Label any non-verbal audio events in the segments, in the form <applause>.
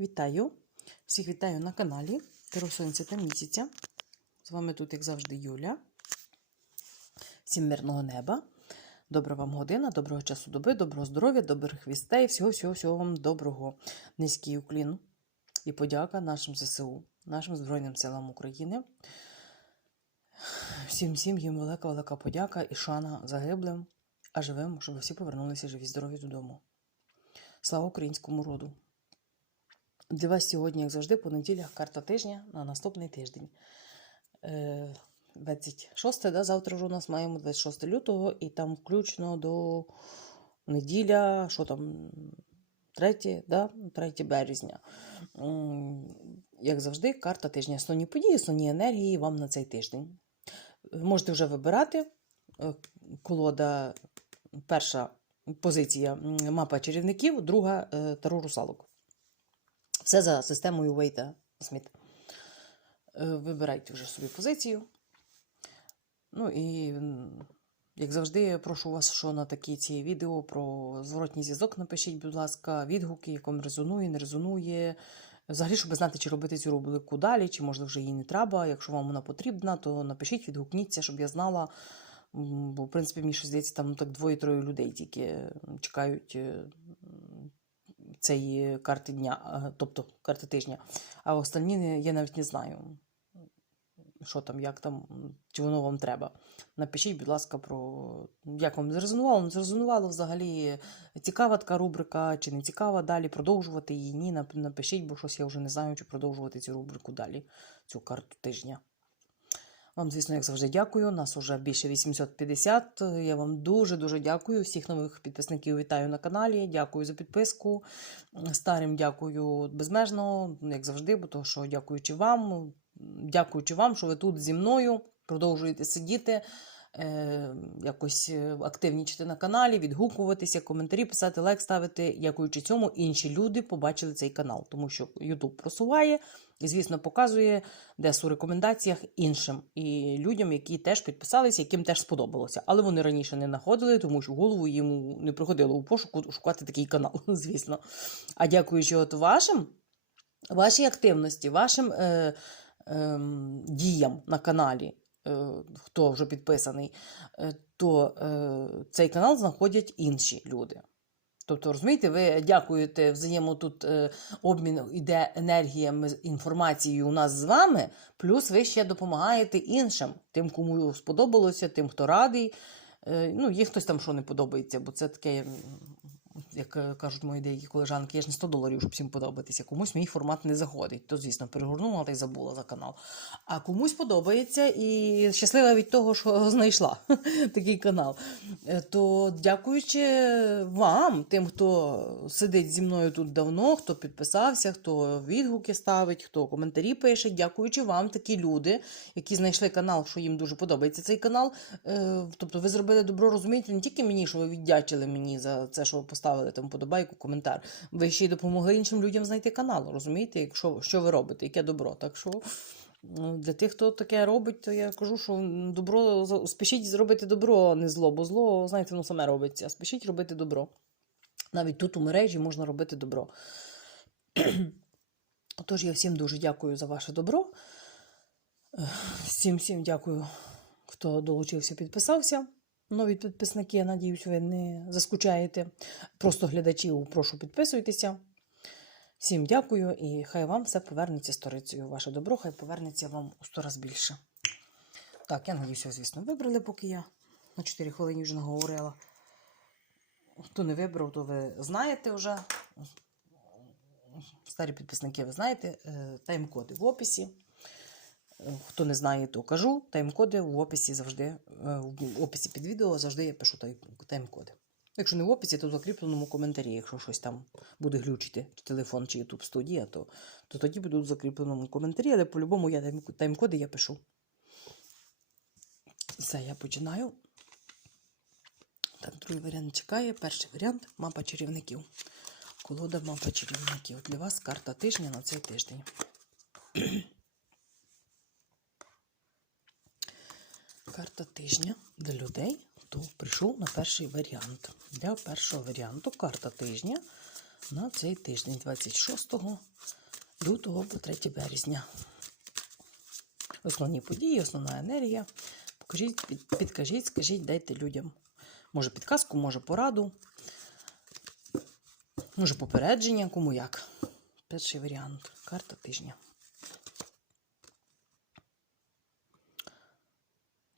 Вітаю! Всіх вітаю на каналі Таро Сонця та місяця. З вами тут, як завжди, Юля. Всім мирного неба. Добра вам година, доброго часу доби, доброго здоров'я, добрих вістей, всього-всього-всього вам доброго. Низький уклін і подяка нашим ЗСУ, нашим Збройним силам України. Всім всім їм велика велика подяка і шана загиблим, а живим, щоб всі повернулися живі, здорові додому. Слава українському роду! Для вас сьогодні, як завжди, по неділях карта тижня на наступний тиждень. Е, 26, да, завтра вже у нас маємо 26 лютого, і там включно до неділя, що там, 3, да, 3 березня. Як завжди, карта тижня. Основні події, основні енергії вам на цей тиждень. Можете вже вибирати. Е, Колода, перша позиція мапа чарівників, друга е, таро русалок. Все за системою Вейта Сміт. Е, Вибирайте вже собі позицію. Ну і, як завжди, прошу вас, що на такі ці відео про зворотній зв'язок напишіть, будь ласка, відгуки, як резонує, не резонує. Взагалі, щоб знати, чи робити цю рубрику далі, чи можливо вже її не треба. Якщо вам вона потрібна, то напишіть, відгукніться, щоб я знала. Бо, в принципі, мені щось здається, там так двоє-троє людей тільки чекають е, цієї карти дня, е, тобто карти тижня. А останні я навіть не знаю, що там, як там, чи воно вам треба. Напишіть, будь ласка, про як вам зрезонувало, не зрезонувало взагалі. Цікава така рубрика, чи не цікава далі, продовжувати її. Ні, напишіть, бо щось я вже не знаю, чи продовжувати цю рубрику далі, цю карту тижня. Вам, звісно, як завжди, дякую. Нас уже більше 850. Я вам дуже-дуже дякую. Всіх нових підписників вітаю на каналі. Дякую за підписку. Старим дякую безмежно, як завжди, бо то, що дякуючи вам, дякуючи вам, що ви тут зі мною продовжуєте сидіти. е, Якось е, активнічити на каналі, відгукуватися, коментарі писати, лайк ставити. Дякуючи цьому, інші люди побачили цей канал, тому що YouTube просуває і, звісно, показує десь у рекомендаціях іншим і людям, які теж підписалися, яким теж сподобалося. Але вони раніше не знаходили, тому що голову йому не приходило у пошуку шукати такий канал, <laughs> звісно. А дякуючи от вашим, вашій активності, вашим е, ем, діям на каналі, е, хто вже підписаний, е, то е, цей канал знаходять інші люди. Тобто, розумієте, ви дякуєте взаємо тут е, обмін іде енергіями, інформацією у нас з вами, плюс ви ще допомагаєте іншим, тим, кому сподобалося, тим, хто радий. Е, ну, є хтось там, що не подобається, бо це таке, як е, кажуть мої деякі колежанки, я ж не 100 доларів, щоб всім подобатися. Комусь мій формат не заходить. То, звісно, перегорнула та й забула за канал. А комусь подобається і щаслива від того, що <laughs> знайшла <laughs> такий канал. Е, То дякуючи вам, тим, хто сидить зі мною тут давно, хто підписався, хто відгуки ставить, хто коментарі пише, дякуючи вам, такі люди, які знайшли канал, що їм дуже подобається цей канал. Е, Тобто ви зробили добро, розумієте, не тільки мені, що ви віддячили мені за це, що ви поставили там подобайку, коментар. Ви ще й допомогли іншим людям знайти канал. Розумієте, якщо що ви робите, яке добро. Так що ну, для тих, хто таке робить, то я кажу, що добро спішіть зробити добро, а не зло, бо зло, знаєте, воно саме робиться. Спішіть робити добро. Навіть тут у мережі можна робити добро. <clears throat> Отож, я всім дуже дякую за ваше добро. Всім всім дякую, хто долучився, підписався. Нові підписники, я надіюсь, ви не заскучаєте. Просто глядачів прошу підписуйтеся. Всім дякую і хай вам все повернеться сторицею. Ваше добро, хай повернеться вам у сто раз більше. Так, я надіюся, звісно, вибрали, поки я на 4 хвилини вже наговорила. Хто не вибрав, то ви знаєте вже. Старі підписники, ви знаєте, е, тайм-коди в описі. Хто не знає, то кажу. Тайм-коди в описі завжди, е, в описі під відео завжди я пишу тай- тайм-коди. Якщо не в описі, то в закріпленому коментарі, якщо щось там буде глючити, чи телефон, чи YouTube студія, то, то тоді будуть в закріпленому коментарі, але по-любому я тайм- тайм-коди я пишу. Все, я починаю. Так, другий варіант чекає. Перший варіант мапа чарівників. Колода мапа чарівників. Для вас карта тижня на цей тиждень. Карта тижня для людей, хто прийшов на перший варіант. Для першого варіанту карта тижня на цей тиждень, 26 лютого по 3 березня. Основні події, основна енергія. Покажіть, підкажіть, скажіть, дайте людям. Може підказку, може пораду, може попередження, кому як. Перший варіант. Карта тижня.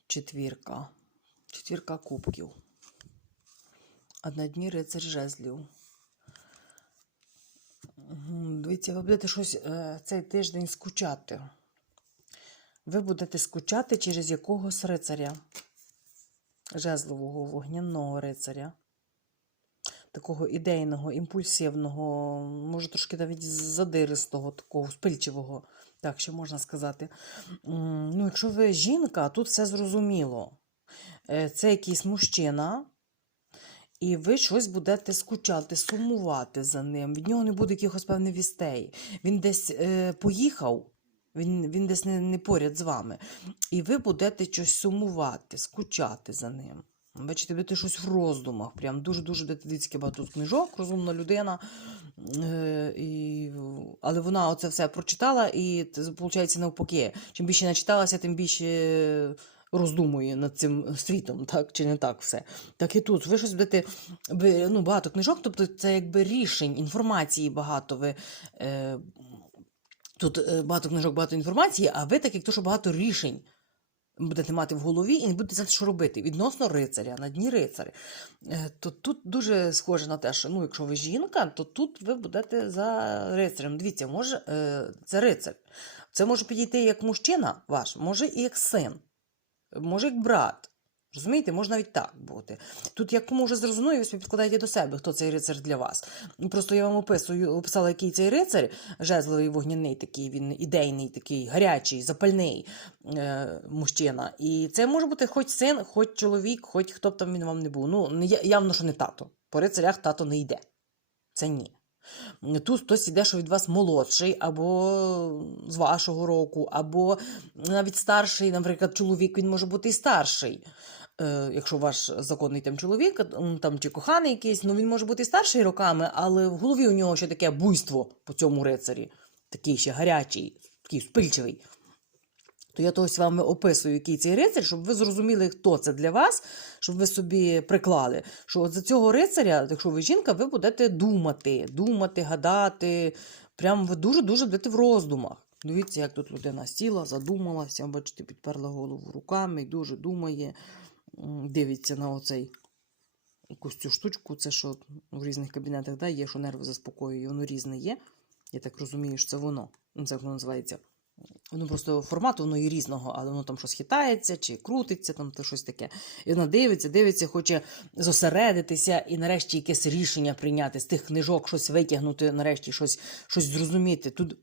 Четвірка. Четвірка кубків. А дні рицар жезлів. Дивіться, ви будете щось е, цей тиждень скучати. Ви будете скучати через якогось рицаря. Жезлового вогняного рицаря. Такого ідейного, імпульсивного, може трошки навіть задиристого, такого спильчивого, так ще можна сказати. Ну, якщо ви жінка, тут все зрозуміло. Е, Це якийсь мужчина, і ви щось будете скучати, сумувати за ним. Від нього не буде якихось певних вістей. Він десь е, поїхав, він, він десь не, не поряд з вами. І ви будете щось сумувати, скучати за ним. Бачите, будете щось в роздумах. Прям дуже-дуже будете багато книжок, розумна людина. Е, і, але вона оце все прочитала, і виходить навпаки. Чим більше начиталася, тим більше роздумує над цим світом, так чи не так все. Так і тут. Ви щось будете ну, багато книжок, тобто це якби рішень, інформації багато. Ви, е, тут е, багато книжок, багато інформації, а ви так, як то, що багато рішень будете мати в голові і не будете знати, що робити. Відносно рицаря, на дні рицаря. Е, То тут дуже схоже на те, що ну, якщо ви жінка, то тут ви будете за рицарем. Дивіться, може, е, це рицар. Це може підійти як мужчина ваш, може і як син, може як брат. Розумієте, може навіть так бути. Тут як кому вже зрозуміє, ви підкладаєте до себе, хто цей рицар для вас. Ну, Просто я вам описую, описала, який цей рицар, жезловий вогняний, такий він ідейний, такий гарячий, запальний е, мужчина. І це може бути хоч син, хоч чоловік, хоч хто б там він вам не був. Ну, не, явно, що не тато. По рицарях тато не йде. Це ні. Тут хтось іде, що від вас молодший, або з вашого року, або навіть старший, наприклад, чоловік, він може бути і старший. Е, якщо ваш законний там чоловік, там чи коханий якийсь, ну він може бути старший роками, але в голові у нього ще таке буйство по цьому рицарі, такий ще гарячий, такий спильчивий. То я ось вам описую, який цей рицар, щоб ви зрозуміли, хто це для вас, щоб ви собі приклали. Що от за цього рицаря, якщо ви жінка, ви будете думати, думати, гадати. Прям ви дуже-дуже будете в роздумах. Дивіться, як тут людина сіла, задумалася, бачите, підперла голову руками і дуже думає, дивиться на оцей якусь цю штучку. Це що в різних кабінетах да, є, що нерви заспокоює, воно різне є. Я так розумію, що це воно. Ну, Це воно називається. Воно просто формату воно і різного, але воно там щось хитається чи крутиться, там то щось таке. І вона дивиться, дивиться, хоче зосередитися і нарешті якесь рішення прийняти з тих книжок, щось витягнути, нарешті щось, щось зрозуміти. Тут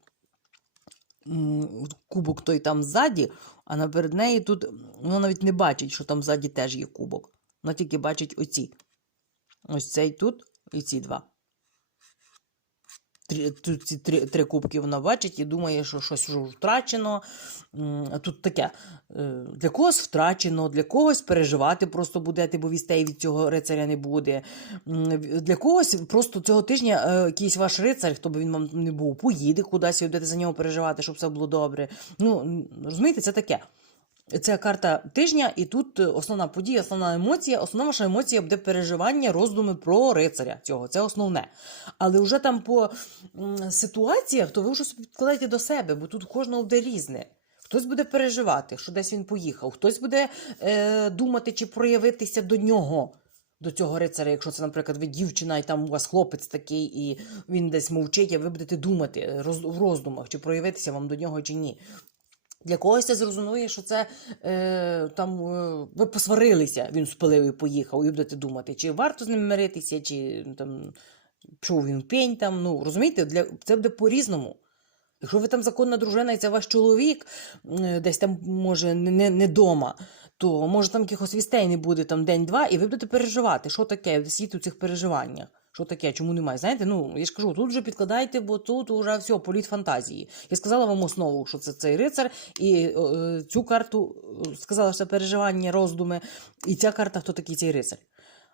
кубок той там ззаді, а наперед неї тут вона навіть не бачить, що там ззаді теж є кубок. Вона тільки бачить оці. Ось цей тут і ці два. Тут ці три, три кубки вона бачить і думає, що щось вже втрачено. Тут таке. е, Для когось втрачено, для когось переживати просто будете, бо вістей від цього рицаря не буде. Для когось просто цього тижня е, якийсь ваш рицар, хто би він вам не був, поїде кудись і будете за нього переживати, щоб все було добре. Ну, розумієте, це таке. Це карта тижня, і тут е, основна подія, основна емоція. Основна ваша емоція буде переживання, роздуми про рицаря цього. Це основне. Але вже там по ситуаціях, то ви вже підкладаєте до себе, бо тут кожного буде різне. Хтось буде переживати, що десь він поїхав, хтось буде е, думати чи проявитися до нього, до цього рицаря, якщо це, наприклад, ви дівчина, і там у вас хлопець такий, і він десь мовчить, а ви будете думати е, роз, в роздумах, чи проявитися вам до нього, чи ні. Для когось це зрозуміє, що це е, там е, ви посварилися, він спалив і поїхав, і будете думати, чи варто з ним миритися, чи ну, там пішов він пень там. Ну розумієте, для це буде по-різному. Якщо ви там законна дружина і це ваш чоловік, е, десь там може не, не, дома, то може там якихось вістей не буде там день-два, і ви будете переживати, що таке, сидіти у цих переживаннях. Що таке, чому немає? Знаєте, ну я ж кажу, тут вже підкладайте, бо тут вже все, політ фантазії. Я сказала вам основу, що це цей рицар, і е, цю карту е, сказала, що це переживання, роздуми, і ця карта, хто такий цей рицар.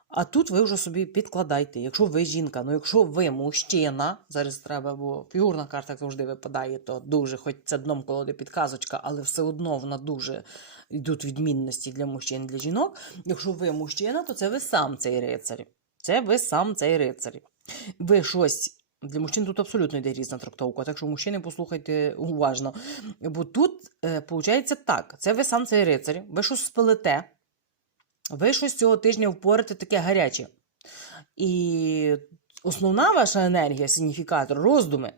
А тут ви вже собі підкладайте. Якщо ви жінка, ну якщо ви мужчина, зараз треба, бо фігурна карта завжди випадає, то дуже, хоч це дном колоди підказочка, але все одно вона дуже йдуть відмінності для мужчин для жінок. Якщо ви мужчина, то це ви сам цей рицар. Це ви сам цей рицар. Ви щось. Для мужчин тут абсолютно йде різна трактовка, так що мужчини послухайте уважно. Бо тут, виходить, так: це ви сам цей рицар, ви щось спилите, ви щось цього тижня впорите таке гаряче. І основна ваша енергія, сигніфікатор, роздуми.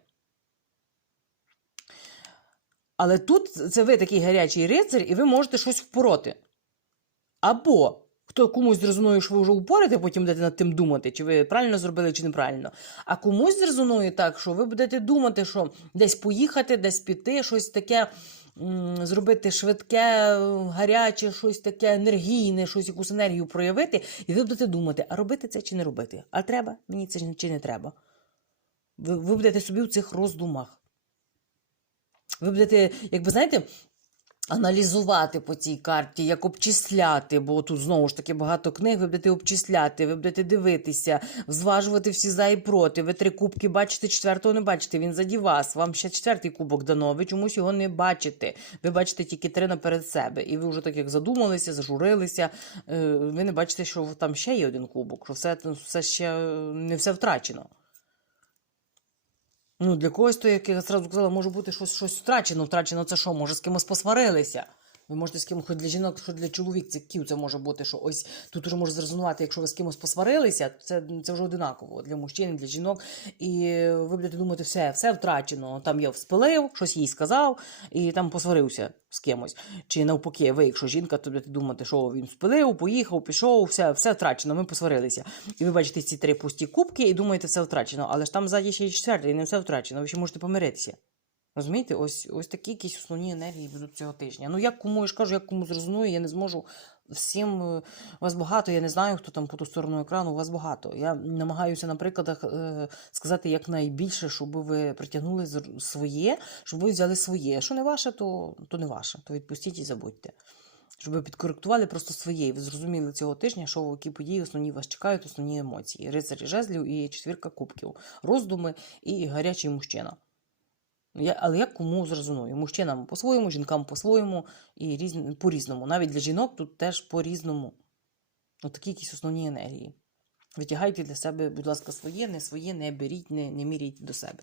Але тут це ви такий гарячий рицар, і ви можете щось впороти. Або хто комусь зрезонує, що ви вже впорите, потім будете над тим думати, чи ви правильно зробили, чи неправильно. А комусь зрезонує так, що ви будете думати, що десь поїхати, десь піти, щось таке зробити швидке, гаряче, щось таке енергійне, щось якусь енергію проявити, і ви будете думати, а робити це чи не робити? А треба мені це чи не треба? Ви, ви будете собі в цих роздумах. Ви будете, якби знаєте, аналізувати по цій карті, як обчисляти, бо тут знову ж таки багато книг, ви будете обчисляти, ви будете дивитися, зважувати всі за і проти. Ви три кубки бачите, четвертого не бачите. Він заді вас. Вам ще четвертий кубок дано, ви чомусь його не бачите. Ви бачите тільки три наперед себе. І ви вже так як задумалися, зажурилися. е, Ви не бачите, що там ще є один кубок, що все, все ще не все втрачено. Ну, для когось, то, як я зразу казала, може бути щось, щось втрачено. Втрачено це що? Може, з кимось посварилися. Ви можете з кимось, хоч для жінок, що для чоловік, це ків, це може бути, що ось тут уже може зрезонувати, якщо ви з кимось посварилися, це, це вже одинаково для мужчин, для жінок. І ви будете думати, все, все втрачено. Там я вспилив, щось їй сказав, і там посварився з кимось. Чи навпаки, ви, якщо жінка, то будете думати, що він спилив, поїхав, пішов, все, все втрачено, ми посварилися. І ви бачите ці три пусті кубки і думаєте, все втрачено. Але ж там ззаді ще й четвертий, і не все втрачено. Ви ще можете помиритися. Розумієте, ось ось такі якісь основні енергії будуть цього тижня. Ну, як кому я ж кажу, як кому зрозумію, я не зможу всім. е, Вас багато, я не знаю, хто там по ту сторону екрану, у вас багато. Я намагаюся на прикладах е, сказати якнайбільше, щоб ви притягнули своє, щоб ви взяли своє. Що не ваше, то, то не ваше, то відпустіть і забудьте. Щоб ви підкоректували просто своє, і ви зрозуміли цього тижня, що які події основні вас чекають, основні емоції. Рицарі жезлів і четвірка кубків, роздуми і гарячий мужчина. Я, але як кому зрозумію? Мужчинам по-своєму, жінкам по-своєму і різ, по-різному. Навіть для жінок тут теж по-різному. Такі якісь основні енергії. Витягайте для себе, будь ласка, своє, не своє, не беріть, не, не міряйте до себе.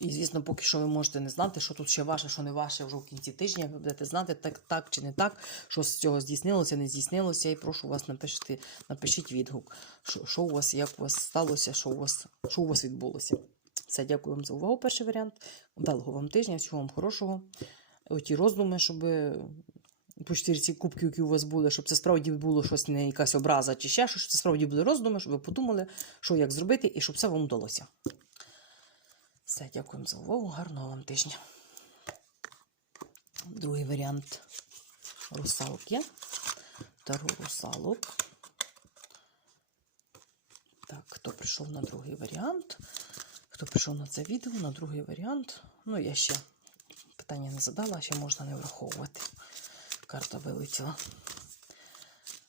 І, звісно, поки що ви можете не знати, що тут ще ваше, що не ваше вже в кінці тижня. Ви будете знати, так, так чи не так, що з цього здійснилося, не здійснилося. І прошу вас напишіть, напишіть відгук, що, що у вас, як у вас сталося, що у вас, що у вас відбулося. Все, дякую вам за увагу. Перший варіант. Вдалого вам тижня, всього вам хорошого. Оті роздуми, щоб по четвірці кубків, які у вас були, щоб це справді було щось не якась образа чи ще щось, щоб це справді були роздуми, щоб ви подумали, що як зробити, і щоб все вам вдалося. Все, дякуємо за увагу. Гарного вам тижня. Другий варіант русалки. Таро русалок. Так, хто прийшов на другий варіант? Хто прийшов на це відео, на другий варіант? Ну, я ще питання не задала, ще можна не враховувати. Карта вилетіла.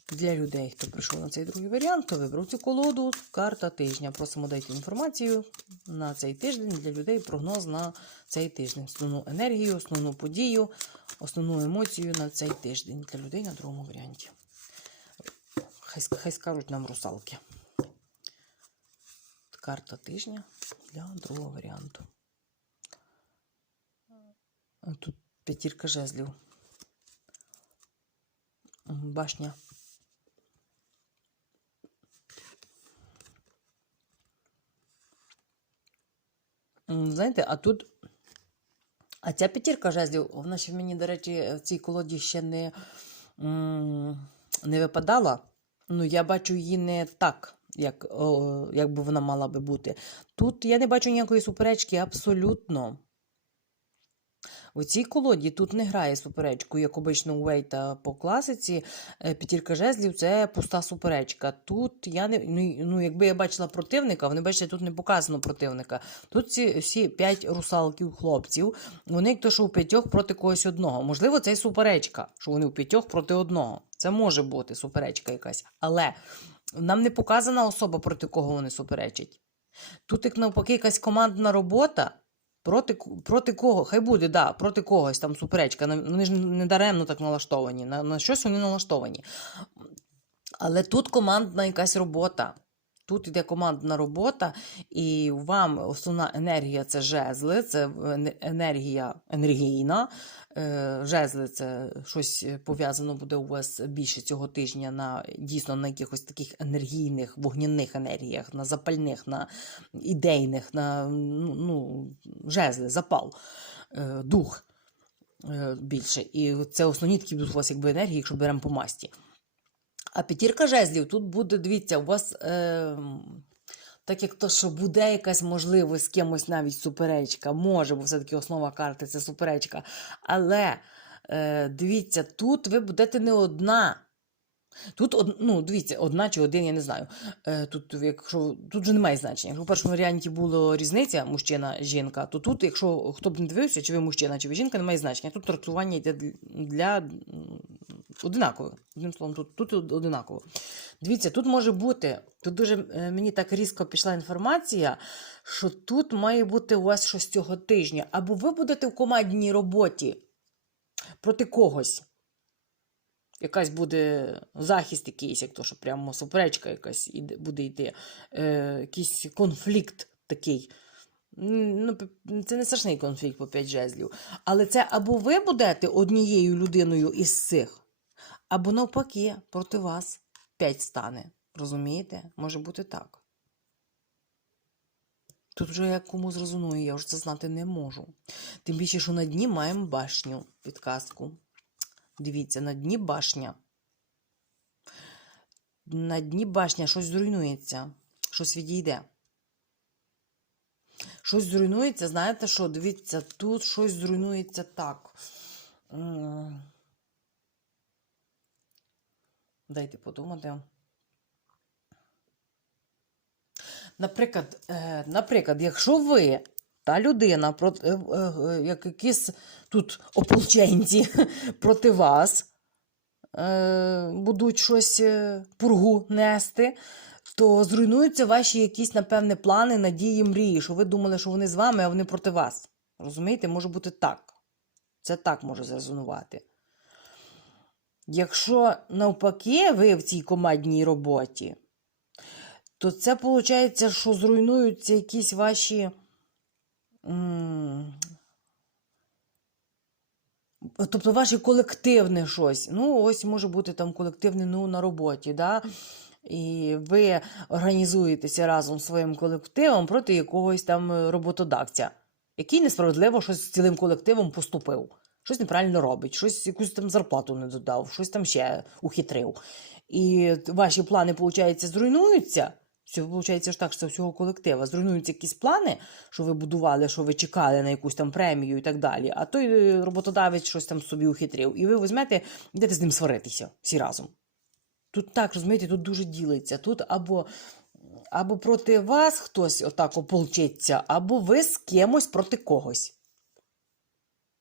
Для людей, хто прийшов на цей другий варіант, хто вибрав цю колоду, карта тижня. Просимо дайте інформацію на цей тиждень для людей прогноз на цей тиждень. Основну енергію, основну подію, основну емоцію на цей тиждень для людей на другому варіанті. Хай, хай скажуть нам русалки. Карта тижня для другого варіанту. Тут п'ятірка жезлів. Башня. Знаєте, а тут. А ця п'ятірка жезлів, вона ще мені, до речі, в цій колоді ще не, не випадала. Ну, я бачу її не так, як, о, як би вона мала би бути. Тут я не бачу ніякої суперечки абсолютно. У цій колоді тут не грає суперечку, як обично у Вейта по класиці. Е, П'ятірка жезлів це пуста суперечка. Тут я не ну, ну, якби я бачила противника, вони бачите, тут не показано противника. Тут ці всі п'ять русалків хлопців. Вони то, що у п'ятьох проти когось одного. Можливо, це і суперечка, що вони у п'ятьох проти одного. Це може бути суперечка якась. Але нам не показана особа, проти кого вони суперечать. Тут, як навпаки, якась командна робота. Проти, проти кого? Хай буде, да, проти когось там суперечка. Вони ж не даремно так налаштовані. На, на щось вони налаштовані. Але тут командна якась робота. Тут йде командна робота, і вам основна енергія це жезли, це енергія енергійна. Е, Жезли це щось пов'язано буде у вас більше цього тижня на дійсно на якихось таких енергійних, вогняних енергіях, на запальних, на ідейних, на ну, ну, жезли, запал, е, дух е, більше. І це основні такі будуть у вас якби енергії, якщо беремо по масті. А п'ятірка жезлів тут буде, дивіться, у вас. Е, так як то, що буде якась можливість з кимось навіть суперечка, може, бо все-таки основа карти це суперечка. Але е, дивіться, тут ви будете не одна. Тут, ну, дивіться, одна чи один, я не знаю. Е, тут, якщо, тут вже немає значення. Якщо в першому варіанті була різниця мужчина-жінка, то тут, якщо хто б не дивився, чи ви мужчина, чи ви жінка, немає значення. Тут трактування йде для, одинаково. Одним словом, тут, тут одинаково. Дивіться, тут може бути, тут дуже е, мені так різко пішла інформація, що тут має бути у вас щось цього тижня. Або ви будете в командній роботі проти когось. Якась буде захист якийсь, як то, що прямо суперечка якась буде йти, е, якийсь конфлікт такий. Ну, це не страшний конфлікт по п'ять жезлів. Але це або ви будете однією людиною із цих, або навпаки, проти вас п'ять стане. Розумієте? Може бути так. Тут вже як кому зрозуміє, я вже це знати не можу. Тим більше, що на дні маємо башню підказку. Дивіться, на дні башня. На дні башня щось зруйнується, щось відійде. Щось зруйнується, знаєте що? Дивіться, тут щось зруйнується так. Дайте подумати. Наприклад, е, наприклад, якщо ви та людина, е, е, як якісь тут ополченці <laughs> проти вас будуть щось пургу нести, то зруйнуються ваші якісь, напевне, плани, надії, мрії, що ви думали, що вони з вами, а вони проти вас. Розумієте, може бути так. Це так може зрезонувати. Якщо навпаки ви в цій командній роботі, то це виходить, що зруйнуються якісь ваші. Тобто ваше колективне щось. Ну, ось може бути там колективне ну, на роботі, да? і ви організуєтеся разом з своїм колективом проти якогось там роботодавця, який несправедливо щось з цілим колективом поступив. Щось неправильно робить, щось якусь там зарплату не додав, щось там ще ухитрив. І ваші плани, виходить, зруйнуються. Все виходить ж так, що всього колектива. Зруйнуються якісь плани, що ви будували, що ви чекали на якусь там премію і так далі. А той е, роботодавець щось там собі ухитрив. І ви візьмете, йдете з ним сваритися всі разом. Тут так, розумієте, тут дуже ділиться. Тут або, або проти вас хтось отак ополчиться, або ви з кимось проти когось.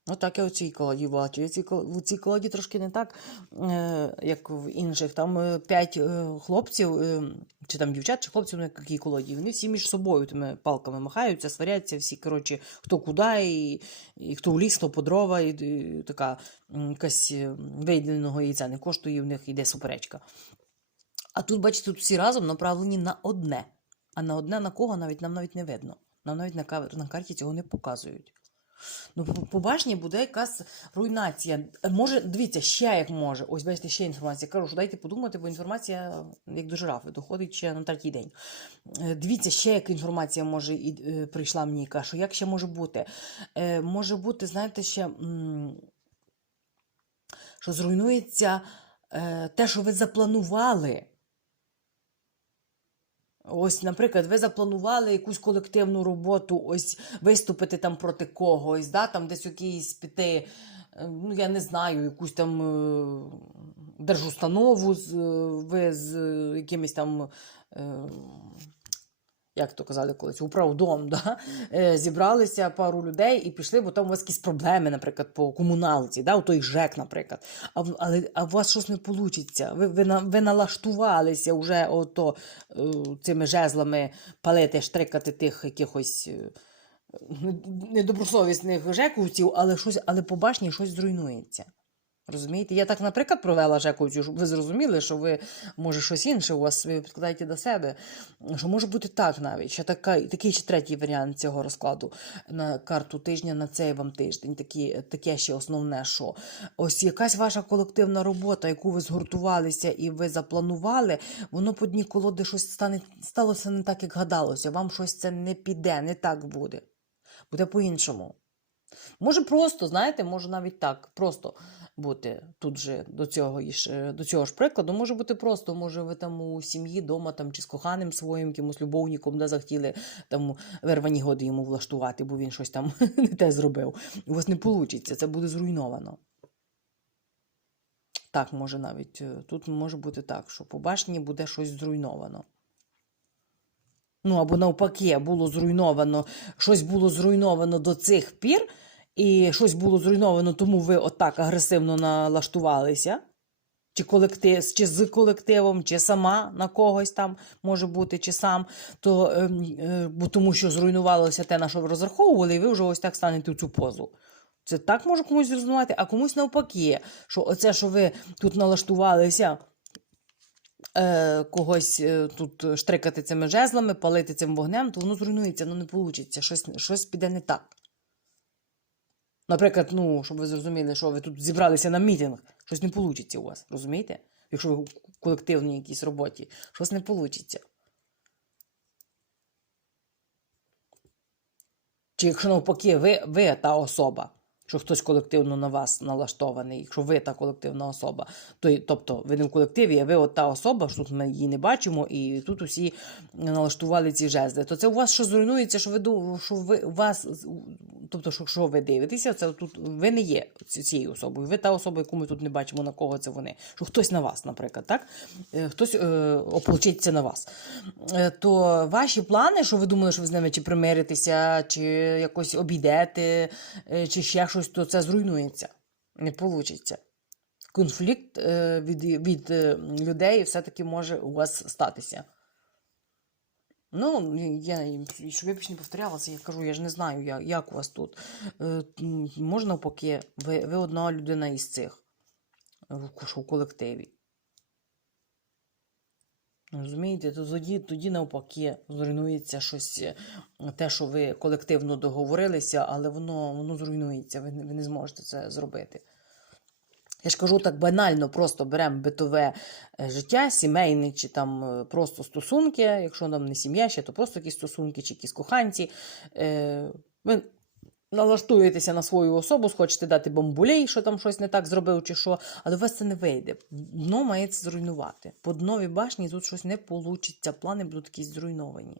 Отак я у цій колоді бачу. Я у цій колоді трошки не так, е, як в інших. Там е, п'ять е, хлопців, чи там дівчат, чи хлопців на якій колоді. Вони всі між собою тими палками махаються, сваряться всі, коротше, хто куди, і, і хто в ліс, хто по дрова, і, і така якась вийденого яйця не коштує, і в них йде суперечка. А тут, бачите, тут всі разом направлені на одне. А на одне на кого навіть нам навіть не видно. Нам навіть на, кав- на карті цього не показують. Ну, по, башні буде якась руйнація. Може, дивіться, ще як може. Ось бачите, ще інформація. Кажу, що дайте подумати, бо інформація, як до жирафи, доходить ще на третій день. Е, Дивіться, ще яка інформація може і, е, прийшла мені, яка, що як ще може бути. Е, може бути, знаєте, ще. що зруйнується те, що ви запланували. Ось, наприклад, ви запланували якусь колективну роботу, ось виступити там проти когось, да, там десь якийсь піти, е, ну я не знаю, якусь там е, держустанову з, е, ви з якимись там. Як то казали колись, управдом, <laughs> да? е, зібралися пару людей і пішли, бо там у вас якісь проблеми, наприклад, по комуналці, да? у той ЖЕК, наприклад. А, але, а у вас щось не вийде. Ви, ви, ви налаштувалися вже ото, е, цими жезлами палити, штрикати тих якихось е, недобросовісних ЖЕКовців, але, щось, але по башні щось зруйнується. Розумієте? Я так, наприклад, провела щоб ви зрозуміли, що ви, може, щось інше у вас ви підкладаєте до себе. Що може бути так навіть. Ще така, такий ще третій варіант цього розкладу на карту тижня на цей вам тиждень. Такі, таке ще основне, що ось якась ваша колективна робота, яку ви згуртувалися і ви запланували, воно по дні колоди щось стане, сталося не так, як гадалося. Вам щось це не піде, не так буде. Буде по-іншому. Може просто, знаєте, може навіть так, просто бути тут же до цього е, до цього ж прикладу. Може бути просто, може ви там у сім'ї, дома там, чи з коханим своїм, кимось любовником, де захотіли там вирвані годи йому влаштувати, бо він щось там <laughs> не те зробив. У вас не вийде, це буде зруйновано. Так, може навіть е, тут може бути так, що по башні буде щось зруйновано. Ну, або навпаки, було зруйновано, щось було зруйновано до цих пір, і щось було зруйновано, тому ви отак агресивно налаштувалися. Чи, колектив, чи з колективом, чи сама на когось там може бути, чи сам, то, ем, е, бо тому що зруйнувалося те, на що ви розраховували, і ви вже ось так станете в цю позу. Це так може комусь зруйнувати, а комусь навпаки, що оце, що ви тут налаштувалися, е, когось е, тут штрикати цими жезлами, палити цим вогнем, то воно зруйнується, ну не вийде, щось, щось піде не так. Наприклад, ну, щоб ви зрозуміли, що ви тут зібралися на мітинг, щось не вийде у вас, розумієте? Якщо ви в колективній якійсь роботі, щось не вийде. Чи якщо навпаки, ви, ви та особа, що хтось колективно на вас налаштований, якщо ви та колективна особа, то, тобто ви не в колективі, а ви от та особа, що тут ми її не бачимо, і тут усі налаштували ці жезли, то це у вас що зруйнується, що ви що ви у вас, тобто, що, що ви дивитеся, це тут ви не є цією особою, ви та особа, яку ми тут не бачимо, на кого це вони. Що хтось на вас, наприклад, так? Е, Хтось е, ополчиться на вас. Е, То ваші плани, що ви думали, що ви з ними чи примиритеся, чи якось обійдете, е, чи ще щось, то це зруйнується. Не вийде. Конфлікт е, від, від е, людей все-таки може у вас статися. Ну, я, щоб я більше не повторялася, я кажу, я ж не знаю, як, як у вас тут. Можна поки, ви, ви одна людина із цих, у колективі. Розумієте, то тоді, тоді навпаки зруйнується щось, е, те, що ви колективно договорилися, але воно, воно зруйнується, ви, ви не зможете це зробити. Я ж кажу так банально, просто беремо битове е, життя, сімейне чи там е, просто стосунки. Якщо нам не сім'я ще, то просто якісь стосунки чи якісь коханці. Ви налаштуєтеся на свою особу, схочете дати бомбулей, що там щось не так зробив чи що, але у вас це не вийде. Дно має це зруйнувати. По днові башні тут щось не вийде, плани будуть якісь зруйновані.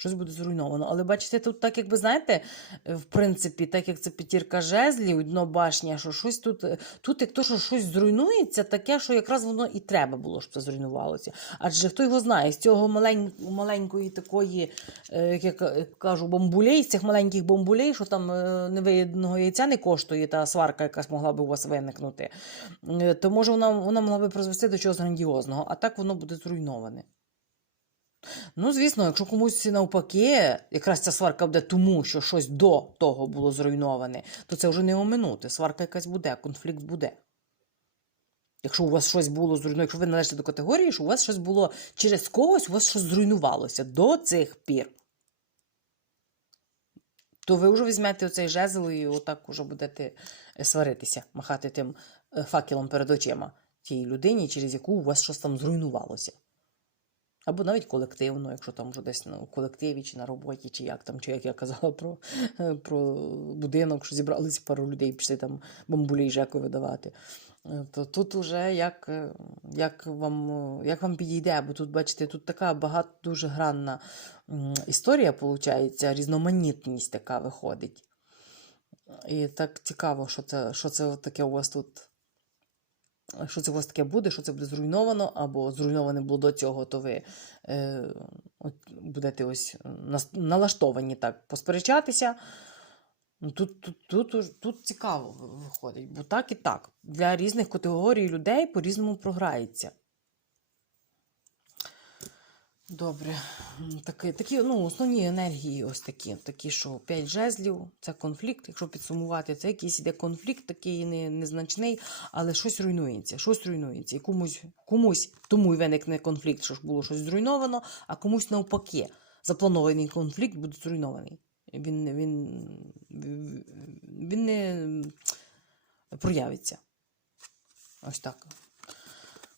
Щось буде зруйновано. Але бачите, тут так, якби знаєте, в принципі, так як це п'ятірка жезлів, дно башня, що щось тут, тут як то, що щось зруйнується, таке, що якраз воно і треба було, щоб це зруйнувалося. Адже хто його знає, з цього малень, маленької такої, е, як я кажу, бомбулей, з цих маленьких бомбулей, що там е, невиєдного яйця не коштує, та сварка якась могла би у вас виникнути, е, то може вона, вона могла би призвести до чогось грандіозного, а так воно буде зруйноване. Ну, звісно, якщо комусь навпаки, якраз ця сварка буде тому, що щось до того було зруйноване, то це вже не оминути. Сварка якась буде, конфлікт буде. Якщо у вас щось було зруйновано, якщо ви належите до категорії, що у вас щось було через когось, у вас щось зруйнувалося до цих пір, то ви вже візьмете оцей жезл і отак уже будете е, сваритися, махати тим е, факелом перед очима тій людині, через яку у вас щось там зруйнувалося. Або навіть колективно, якщо там вже десь ну, в колективі чи на роботі, чи як там, чи як я казала про, <laughs> про будинок, що зібралися пару людей, пішли там бомбулі і жеку видавати. Е, То тут уже як, е, як, вам, е, як вам підійде, бо тут, бачите, тут така багато дуже гранна історія, виходить, різноманітність така виходить. І так цікаво, що це, що це таке у вас тут. Що це у вас таке буде, що це буде зруйновано, або зруйноване було до цього, то ви е, от, будете ось налаштовані так посперечатися. Ну, Тут, тут, тут, тут цікаво виходить, бо так і так. Для різних категорій людей по-різному програється. Добре. Такі, такі ну, основні енергії ось такі. Такі, що 5 жезлів це конфлікт. Якщо підсумувати, це якийсь іде конфлікт, такий не, незначний, але щось руйнується. Щось руйнується. І комусь, комусь тому й виникне конфлікт, що ж було щось зруйновано, а комусь навпаки. Запланований конфлікт буде зруйнований. Він, він, він не проявиться. Ось так.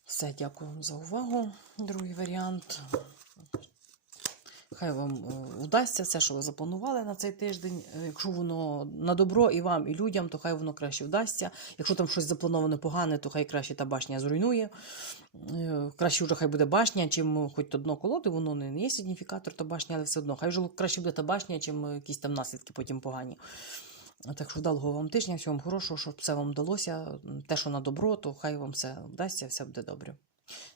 Все, дякую вам за увагу. Другий варіант. Хай вам е, вдасться все, що ви запланували на цей тиждень. Е, Якщо воно на добро і вам, і людям, то хай воно краще вдасться. Якщо там щось заплановане погане, то хай краще та башня зруйнує. Е, Краще вже хай буде башня, чим хоч одно колоди, воно не є сигніфікатор та башня, але все одно. Хай вже краще буде та башня, чим якісь там наслідки потім погані. Так що вдалого вам тижня, всього вам хорошого, щоб все вам вдалося. Те, що на добро, то хай вам все вдасться, все буде добре.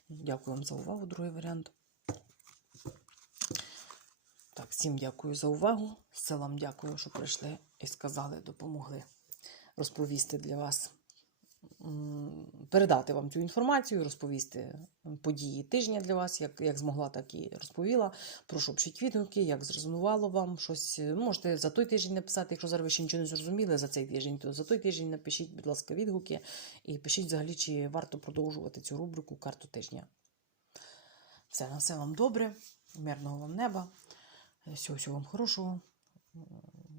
Дякую вам за увагу, другий варіант. Так, всім дякую за увагу. Все вам дякую, що прийшли і сказали, допомогли розповісти для вас, передати вам цю інформацію, розповісти події тижня для вас, як, як змогла, так і розповіла. Прошу пишіть відгуки, як зрезонувало вам щось. Можете за той тиждень написати, якщо зараз ви ще нічого не зрозуміли за цей тиждень, то за той тиждень напишіть, будь ласка, відгуки і пишіть взагалі, чи варто продовжувати цю рубрику карту тижня. Все, на все вам добре, мирного вам неба. Всього, всього вам хорошого.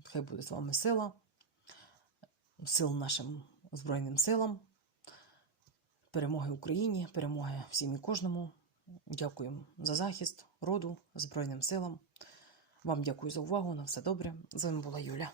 Хай буде з вами сила, сил нашим Збройним силам, перемоги Україні, перемоги всім і кожному. Дякую за захист роду, Збройним силам. Вам дякую за увагу. На все добре. З вами була Юля.